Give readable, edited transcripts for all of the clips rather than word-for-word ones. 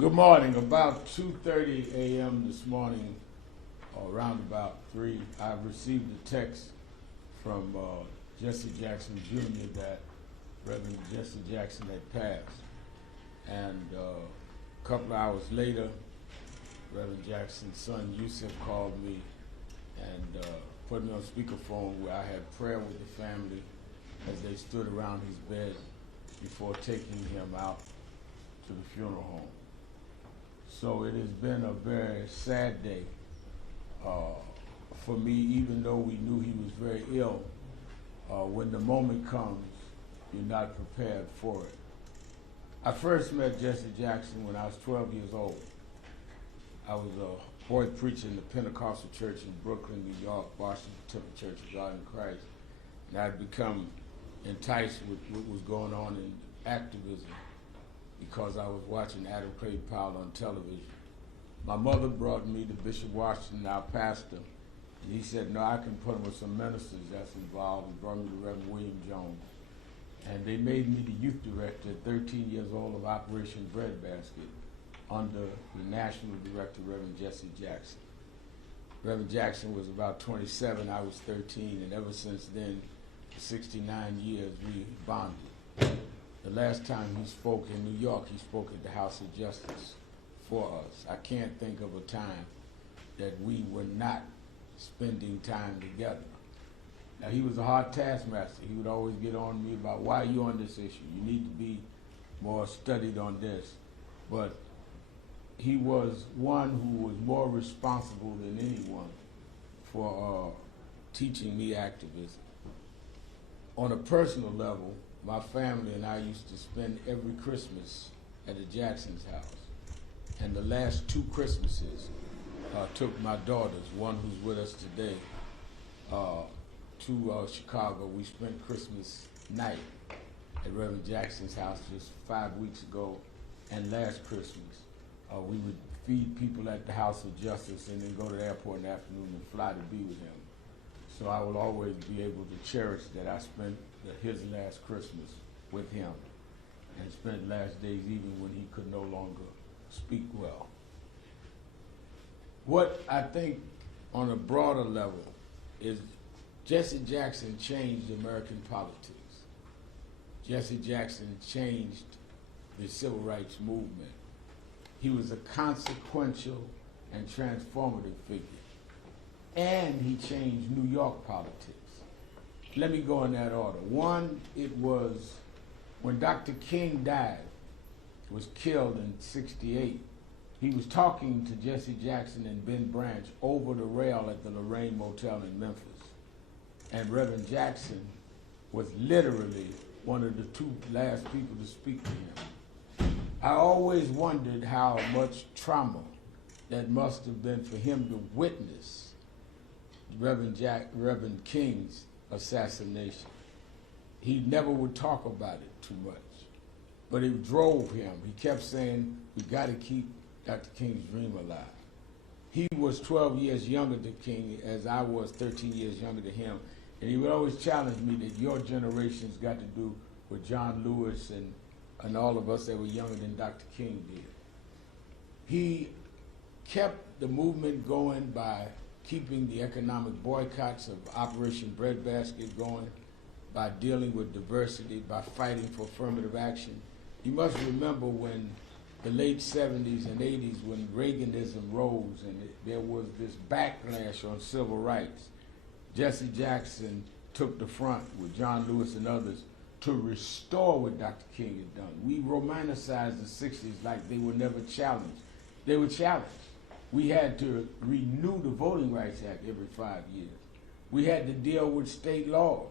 Good morning. About 2:30 a.m. this morning, or around about 3, I received a text from Jesse Jackson Jr. that Reverend Jesse Jackson had passed. And a couple of hours later, Reverend Jackson's son Yusuf called me and put me on speakerphone where I had prayer with the family as they stood around his bed before taking him out to the funeral home. So it has been a very sad day for me, even though we knew he was very ill. When the moment comes, you're not prepared for it. I first met Jesse Jackson when I was 12 years old. I was a boy preacher in the Pentecostal church in Brooklyn, New York, Washington Temple Church of God in Christ. And I'd become enticed with what was going on in activism because I was watching Adam Clayton Powell on television. My mother brought me to Bishop Washington, our pastor, and he said, no, I can put him with some ministers that's involved, and brought me to Reverend William Jones. And they made me the youth director at 13 years old of Operation Breadbasket under the national director, Reverend Jesse Jackson. Reverend Jackson was about 27, I was 13, and ever since then, for 69 years, we bonded. The last time he spoke in New York, he spoke at the House of Justice for us. I can't think of a time that we were not spending time together. Now, he was a hard taskmaster. He would always get on me about, why are you on this issue? You need to be more studied on this. But he was one who was more responsible than anyone for teaching me activism. On a personal level, my family and I used to spend every Christmas at the Jackson's house. And the last 2 Christmases took my daughters, one who's with us today, to Chicago. We spent Christmas night at Reverend Jackson's house just 5 weeks ago. And last Christmas, we would feed people at the House of Justice and then go to the airport in the afternoon and fly to be with him. So I will always be able to cherish that I spent his last Christmas with him and spent last days even when he could no longer speak well. What I think on a broader level is Jesse Jackson changed American politics. Jesse Jackson changed the civil rights movement. He was a consequential and transformative figure. And he changed New York politics. Let me go in that order. One, it was when Dr. King died, was killed in '68, he was talking to Jesse Jackson and Ben Branch over the rail at the Lorraine Motel in Memphis. And Reverend Jackson was literally one of the 2 last people to speak to him. I always wondered how much trauma that must have been for him to witness Reverend King's assassination. He never would talk about it too much, but it drove him. He kept saying, we got to keep Dr. King's dream alive. He was 12 years younger than King, as I was 13 years younger than him, and he would always challenge me that your generation's got to do what John Lewis and all of us that were younger than Dr. King did. He kept the movement going by keeping the economic boycotts of Operation Breadbasket going, by dealing with diversity, by fighting for affirmative action. You must remember when the late 70s and 80s, when Reaganism rose and there was this backlash on civil rights, Jesse Jackson took the front with John Lewis and others to restore what Dr. King had done. We romanticized the 60s like they were never challenged. They were challenged. We had to renew the Voting Rights Act every 5 years. We had to deal with state laws.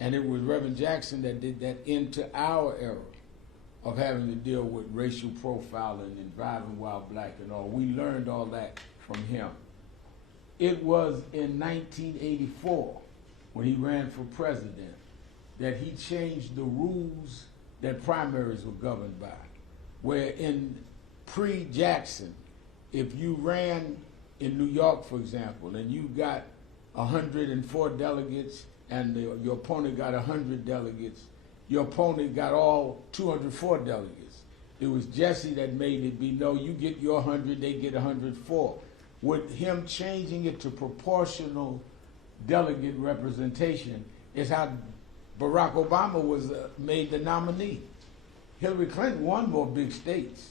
And it was Reverend Jackson that did that into our era of having to deal with racial profiling and driving while black and all. We learned all that from him. It was in 1984, when he ran for president, that he changed the rules that primaries were governed by, where in pre-Jackson, if you ran in New York, for example, and you got 104 delegates and your opponent got 100 delegates, your opponent got all 204 delegates. It was Jesse that made it be, no, you get your 100, they get 104. With him changing it to proportional delegate representation is how Barack Obama was made the nominee. Hillary Clinton won more big states,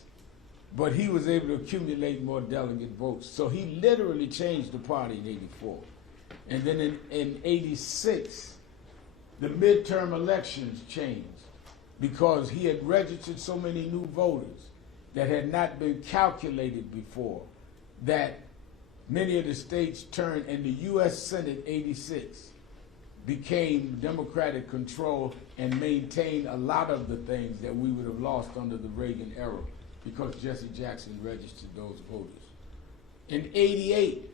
but he was able to accumulate more delegate votes. So he literally changed the party in 84. And then in 86, the midterm elections changed because he had registered so many new voters that had not been calculated before that many of the states turned, and the U.S. Senate 86 became Democratic control and maintained a lot of the things that we would have lost under the Reagan era because Jesse Jackson registered those voters. In 88,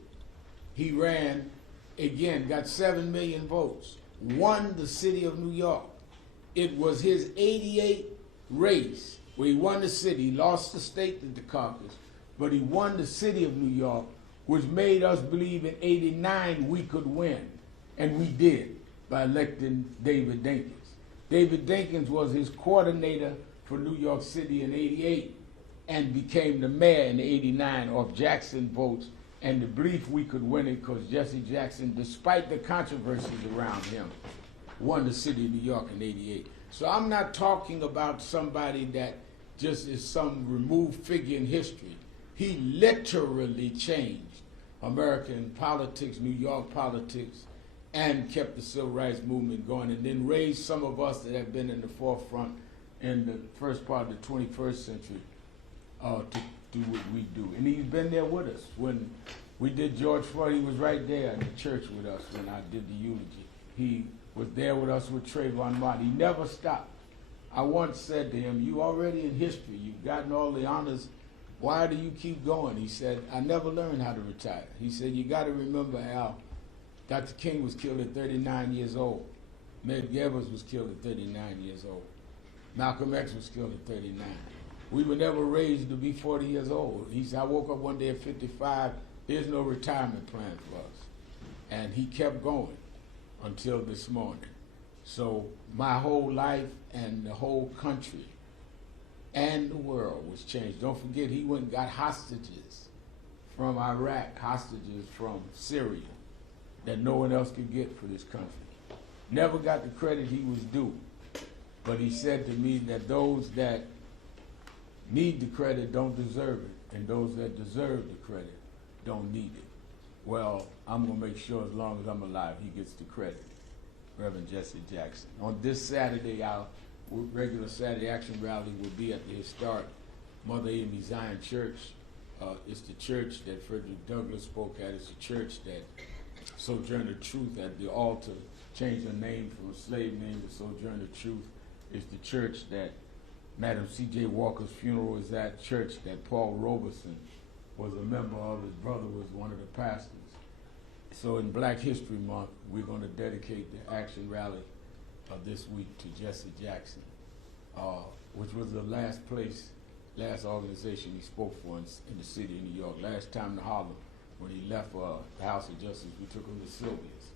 he ran again, got 7 million votes, won the city of New York. It was his 88 race where he won the city, lost the state to the caucus, but he won the city of New York, which made us believe in 89 we could win. And we did by electing David Dinkins. David Dinkins was his coordinator for New York City in 88 and became the mayor in 89 off Jackson votes and the belief we could win it because Jesse Jackson, despite the controversies around him, won the city of New York in 88. So I'm not talking about somebody that just is some removed figure in history. He literally changed American politics, New York politics, and kept the civil rights movement going, and then raised some of us that have been in the forefront in the first part of the 21st century to do what we do. And he's been there with us. When we did George Floyd, he was right there in the church with us when I did the eulogy. He was there with us with Trayvon Martin. He never stopped. I once said to him, you already in history, you've gotten all the honors, why do you keep going? He said, I never learned how to retire. He said, you got to remember, Al, Dr. King was killed at 39 years old. Medgar Evers was killed at 39 years old. Malcolm X was killed at 39. We were never raised to be 40 years old. He said, I woke up one day at 55, there's no retirement plan for us. And he kept going until this morning. So my whole life and the whole country and the world was changed. Don't forget, he went and got hostages from Iraq, hostages from Syria that no one else could get for this country. Never got the credit he was due. But he said to me that those that need the credit don't deserve it, and those that deserve the credit don't need it. Well, I'm going to make sure as long as I'm alive, he gets the credit. Reverend Jesse Jackson. On this Saturday, our regular Saturday Action Rally will be at the historic Mother Amy Zion Church. It's the church that Frederick Douglass spoke at. It's the church that Sojourner Truth at the altar changed her name from a slave name to Sojourner Truth. It's the church that Madam C.J. Walker's funeral is at, church that Paul Robeson was a member of. His brother was one of the pastors. So in Black History Month, we're going to dedicate the action rally this week to Jesse Jackson, which was the last organization he spoke for in the city of New York. Last time to Harlem, when he left the House of Justice, we took him to Sylvia's.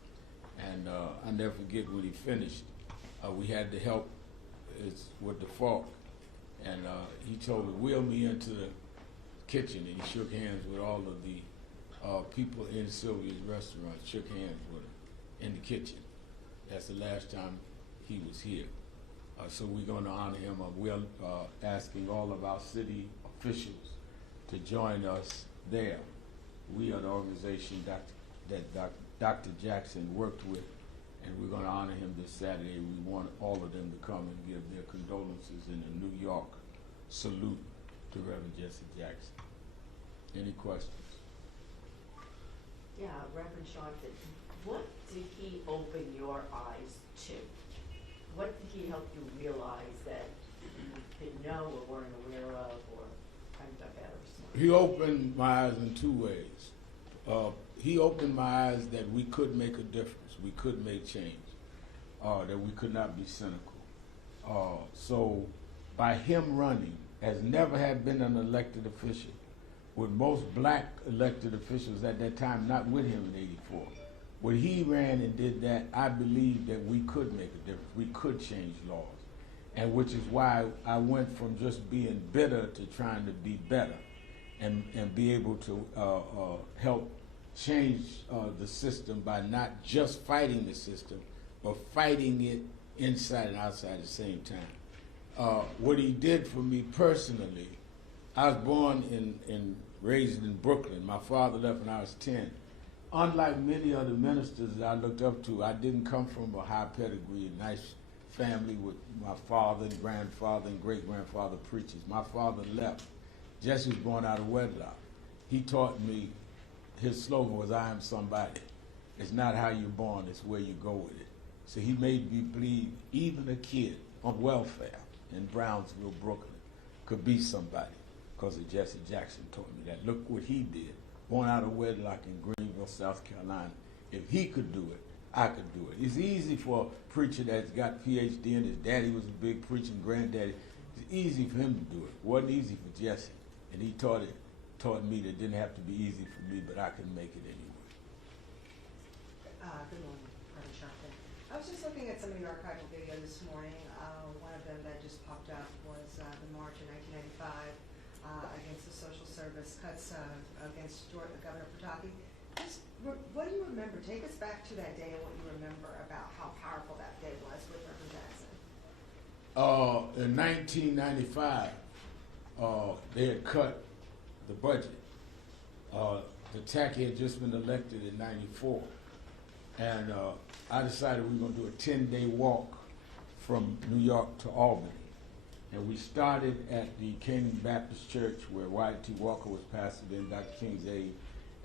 And I never forget when he finished, we had to help with the fork. And he told me, wheel me into the kitchen, and he shook hands with all of the people in Sylvia's restaurant, shook hands with him in the kitchen. That's the last time he was here. So we're going to honor him. We're asking all of our city officials to join us there. We are the organization that Dr. Jackson worked with, and we're going to honor him this Saturday. We want all of them to come and give their condolences in a New York salute to Reverend Jesse Jackson. Any questions? Yeah, Reverend Sharpton, what did he open your eyes to? What did he help you realize that you didn't know or weren't aware of or kind of got better? He opened my eyes in two ways. He opened my eyes that we could make a difference, we could make change, that we could not be cynical. So by him running, as never had been an elected official, with most black elected officials at that time not with him in 84. When he ran and did that, I believed that we could make a difference. We could change laws. and which is why I went from just being bitter to trying to be better, and be able to help change the system by not just fighting the system, but fighting it inside and outside at the same time. What he did for me personally, I was born and raised in Brooklyn. My father left when I was 10. Unlike many other ministers that I looked up to, I didn't come from a high pedigree, a nice family with my father and grandfather and great-grandfather preachers. My father left. Jesse was born out of wedlock. He taught me, his slogan was, "I am somebody." It's not how you're born, it's where you go with it. So he made me believe even a kid on welfare in Brownsville, Brooklyn, could be somebody because of Jesse Jackson taught me that. Look what he did. Born out of wedlock in Greenville, South Carolina. If he could do it, I could do it. It's easy for a preacher that's got PhD and his daddy was a big preacher and granddaddy. It's easy for him to do it. It wasn't easy for Jesse. And he taught me that it didn't have to be easy for me, but I could make it anyway. Good morning, Reverend Sharpton. I was just looking at some of your archival video this morning. One of them that just popped up was the march in 1995 against the social service cuts against Governor Pataki. What do you remember? Take us back to that day and what you remember about how powerful that day was with Reverend Jackson. In 1995, they had cut the budget. Pataki had just been elected in 94. And I decided we were going to do a 10-day walk from New York to Albany. And we started at the Canaan Baptist Church where Wyatt T. Walker was pastored in Dr. King's aide,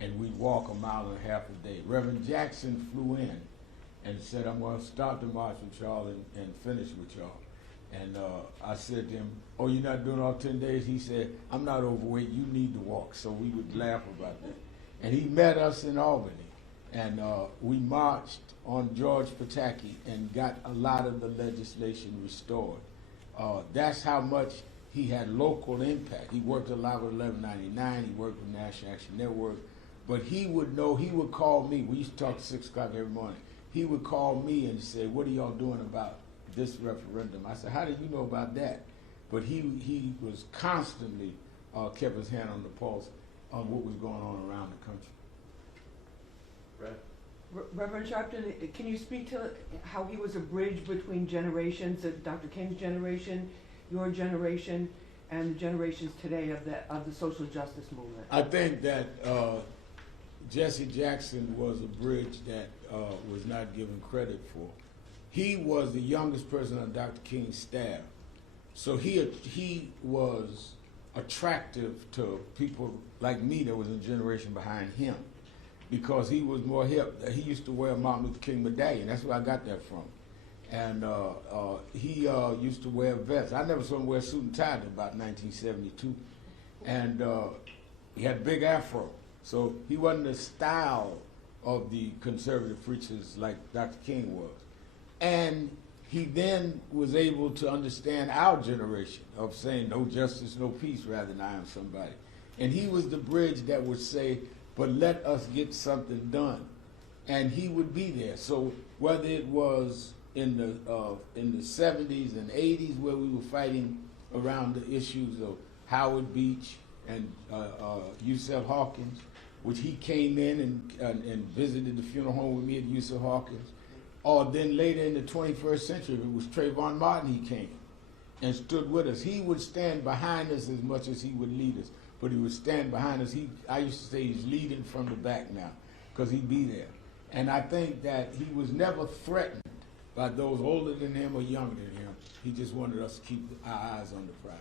and we'd walk a mile and a half a day. Reverend Jackson flew in and said, "I'm going to start the march with y'all and finish with y'all." And I said to him, "Oh, you're not doing all 10 days?" He said, "I'm not overweight, you need to walk." So we would laugh about that. And he met us in Albany. And we marched on George Pataki and got a lot of the legislation restored. That's how much he had local impact. He worked a lot with 1199, he worked with National Action Network, but he would know, he would call me. We used to talk at 6 o'clock every morning. He would call me and say, "What are y'all doing about this referendum?" I said, "How did you know about that?" But he was constantly kept his hand on the pulse on what was going on around the country. Reverend Sharpton, can you speak to how he was a bridge between generations, Dr. King's generation, your generation, and the generations today of the social justice movement? I think that Jesse Jackson was a bridge that was not given credit for. He was the youngest person on Dr. King's staff, so he was attractive to people like me that was a generation behind him, because he was more hip. He used to wear a Martin Luther King medallion. That's where I got that from. And he used to wear vests. I never saw him wear a suit and tie until about 1972. And he had a big afro. So he wasn't the style of the conservative preachers like Dr. King was. And he then was able to understand our generation of saying no justice, no peace, rather than I am somebody. And he was the bridge that would say, but let us get something done. And he would be there. So whether it was in the 70s and 80s where we were fighting around the issues of Howard Beach and Yusef Hawkins, which he came in and visited the funeral home with me at Yusef Hawkins, or then later in the 21st century, it was Trayvon Martin, he came and stood with us. He would stand behind us as much as he would lead us, but he would stand behind us. I used to say he's leading from the back now, because he'd be there. And I think that he was never threatened by those older than him or younger than him. He just wanted us to keep our eyes on the prize.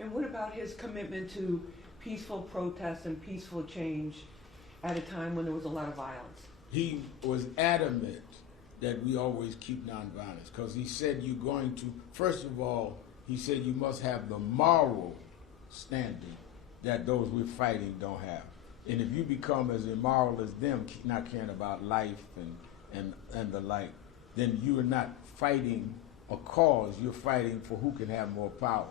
And what about his commitment to peaceful protest and peaceful change at a time when there was a lot of violence? He was adamant that we always keep nonviolence, because he said you're going to, first of all, he said you must have the moral standing that those we're fighting don't have. And if you become as immoral as them, not caring about life and the like, then you are not fighting a cause, you're fighting for who can have more power.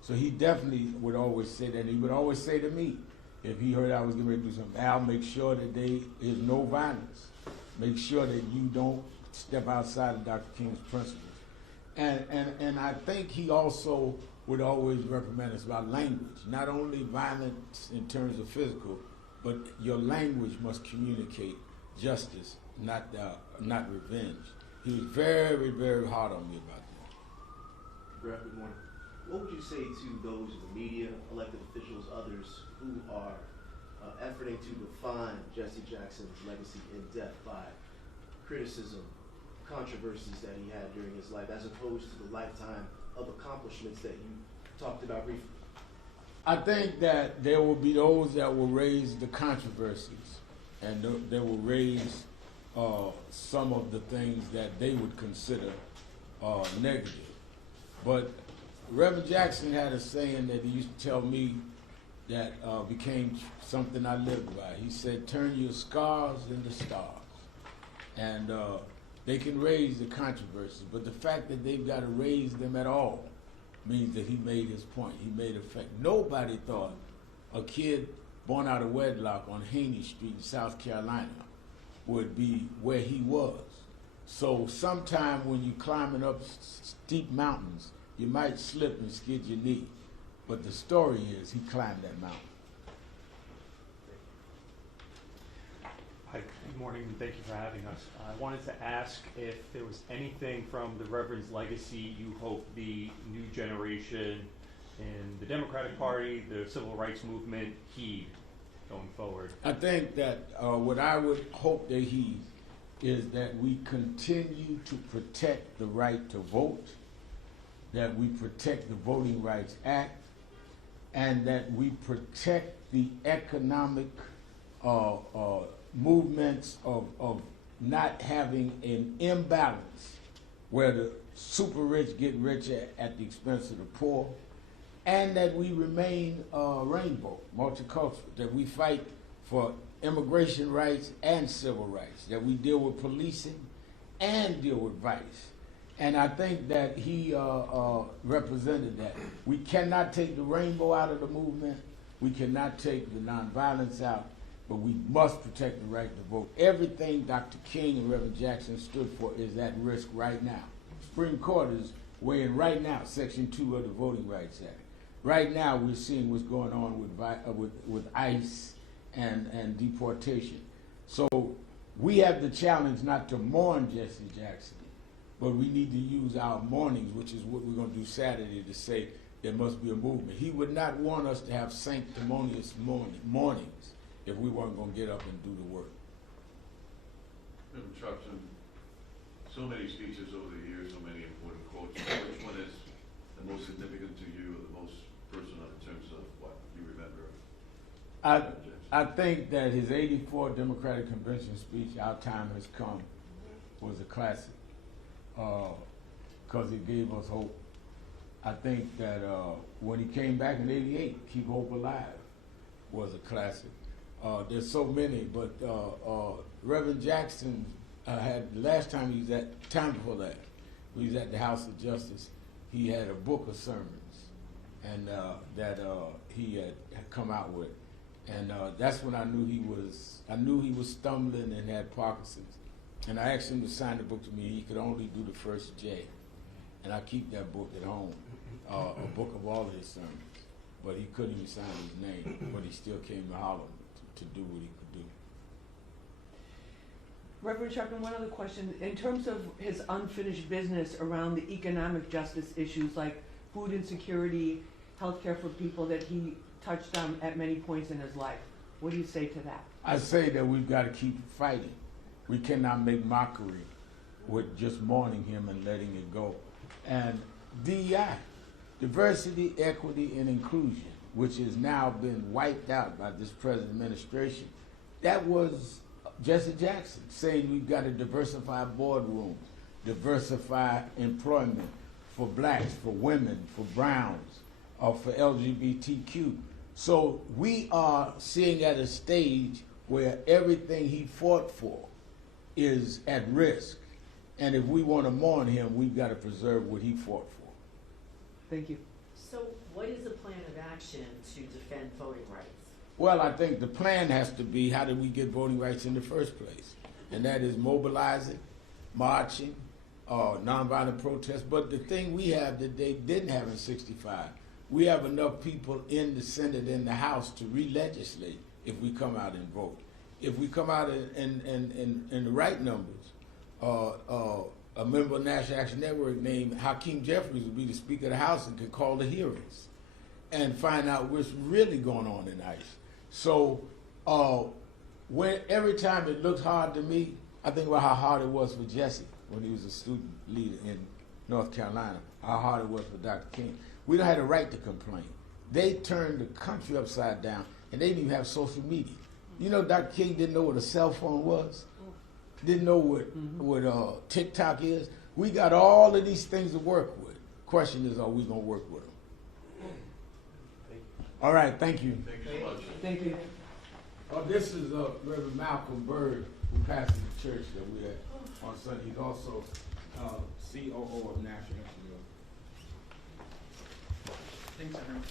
So he definitely would always say that. And he would always say to me, if he heard I was getting ready to do something, "Al, make sure that there is no violence. Make sure that you don't step outside of Dr. King's principles." And I think he also would always recommend us about language, not only violence in terms of physical, but your language must communicate justice, not revenge. He was very, very hard on me about that. Rev, good morning. What would you say to those in the media, elected officials, others who are efforting to define Jesse Jackson's legacy in depth by criticism, controversies that he had during his life, as opposed to the lifetime of accomplishments that you talked about briefly? I think that there will be those that will raise the controversies, and they will raise some of the things that they would consider negative. But Reverend Jackson had a saying that he used to tell me that became something I lived by. He said, turn your scars into stars. And they can raise the controversies, but the fact that they've got to raise them at all means that he made his point. He made a fact. Nobody thought a kid born out of wedlock on Haney Street in South Carolina would be where he was. So sometime when you're climbing up steep mountains, you might slip and skid your knee. But the story is he climbed that mountain. Hi, good morning, and thank you for having us. I wanted to ask if there was anything from the Reverend's legacy you hope the new generation in the Democratic Party, the civil rights movement, heed going forward. I think that what I would hope they heed is that we continue to protect the right to vote, that we protect the Voting Rights Act, and that we protect the economic movements of not having an imbalance where the super rich get richer at the expense of the poor, and that we remain rainbow, multicultural, that we fight for immigration rights and civil rights, that we deal with policing and deal with vice. And I think that he represented that. We cannot take the rainbow out of the movement. We cannot take the nonviolence out, but we must protect the right to vote. Everything Dr. King and Reverend Jackson stood for is at risk right now. Supreme Court is weighing right now Section 2 of the Voting Rights Act. Right now we're seeing what's going on with ICE and deportation. So we have the challenge not to mourn Jesse Jackson, but we need to use our mornings, which is what we're going to do Saturday, to say there must be a movement. He would not want us to have sanctimonious mornings if we weren't going to get up and do the work. Reverend Sharpton, so many speeches over the years, so many important quotes. Which one is the most significant to you, or the most personal in terms of what you remember? I think that his '84 Democratic Convention speech, "Our Time Has Come," was a classic because it gave us hope. I think that when he came back in '88, "Keep Hope Alive" was a classic. There's so many, but Reverend Jackson had, last time he was at, time before that, he was at the House of Justice, he had a book of sermons, and that he had come out with. And that's when I knew he was stumbling and had Parkinson's. And I asked him to sign the book to me. He could only do the first J. And I keep that book at home, a book of all his sermons. But he couldn't even sign his name, but he still came to Harlem to do what he could do. Reverend Sharpton, one other question. In terms of his unfinished business around the economic justice issues like food insecurity, healthcare for people that he touched on at many points in his life, what do you say to that? I say that we've got to keep fighting. We cannot make mockery with just mourning him and letting it go. And DEI, diversity, equity, and inclusion, which has now been wiped out by this present administration, that was Jesse Jackson saying we've got to diversify boardrooms, diversify employment for blacks, for women, for browns, for LGBTQ. So we are seeing at a stage where everything he fought for is at risk. And if we want to mourn him, we've got to preserve what he fought for. Thank you. So what is the plan of action to defend voting rights? Well, I think the plan has to be, how did we get voting rights in the first place? And that is mobilizing, marching, nonviolent protests. But the thing we have that they didn't have in '65, we have enough people in the Senate and the House to re-legislate if we come out and vote. If we come out in the right numbers, a member of National Action Network named Hakeem Jeffries would be the Speaker of the House and could call the hearings and find out what's really going on in ICE. So every time it looks hard to me, I think about how hard it was for Jesse when he was a student leader in North Carolina, how hard it was for Dr. King. We don't have the right to complain. They turned the country upside down, and they didn't even have social media. You know, Dr. King didn't know what a cell phone was, didn't know what TikTok is. We got all of these things to work with. Question is, are we going to work with them? All right, thank you. Thank you so much. Thank you. This is Reverend Malcolm Bird, who pastors the church that we're at on Sunday. He's also COO of National Institute. Thanks, everyone.